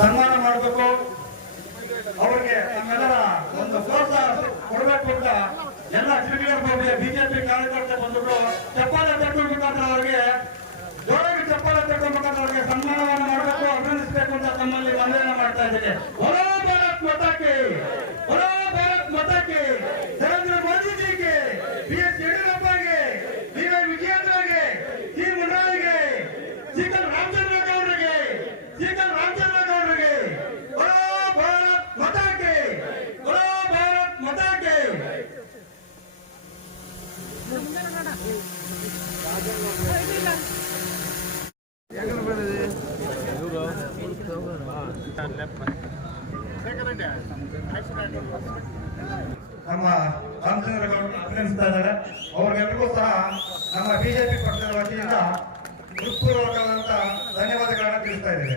ಸನ್ಮಾನ ಮಾಡಬೇಕು. ಅವ್ರಿಗೆ ನಮ್ಮೆಲ್ಲರ ಒಂದು ಪ್ರೋತ್ಸಾಹ ಕೊಡಬೇಕು ಅಂತ ಎಲ್ಲ ಕ್ರಿಕೆಟರ್ ಬಿಜೆಪಿ ಕಾರ್ಯಕರ್ತ ಬಂದ್ಬಿಟ್ಟು ಚಪ್ಪಾಳೆ ತಟ್ಟು ಮುಖಾಂತರ ಅವರಿಗೆ ಜೋರಾಗಿ ಚಪ್ಪಾಳೆ ತಟ್ಟು ಮುಖಾಂತರ ಅವರಿಗೆ ಸನ್ಮಾನವನ್ನು ಮಾಡಬೇಕು, ಅಭಿನಂದಿಸಬೇಕು ಅಂತ ತಮ್ಮಲ್ಲಿ ಮನವಿಯನ್ನು ಮಾಡ್ತಾ ಇದ್ದೇನೆ. ನಮ್ಮ ಅಭಿನಂದಿಸ್ತಾ ಇದ್ದಾರೆ. ಅವ್ರಿಗೆಲ್ಲರಿಗೂ ಸಹ ನಮ್ಮ ಬಿಜೆಪಿ ಪಕ್ಷದ ವತಿಯಿಂದ ಹೃತ್ಪೂರ್ವಕವಾದಂತಹ ಧನ್ಯವಾದಗಳನ್ನ ತಿಳಿಸ್ತಾ ಇದ್ದೇವೆ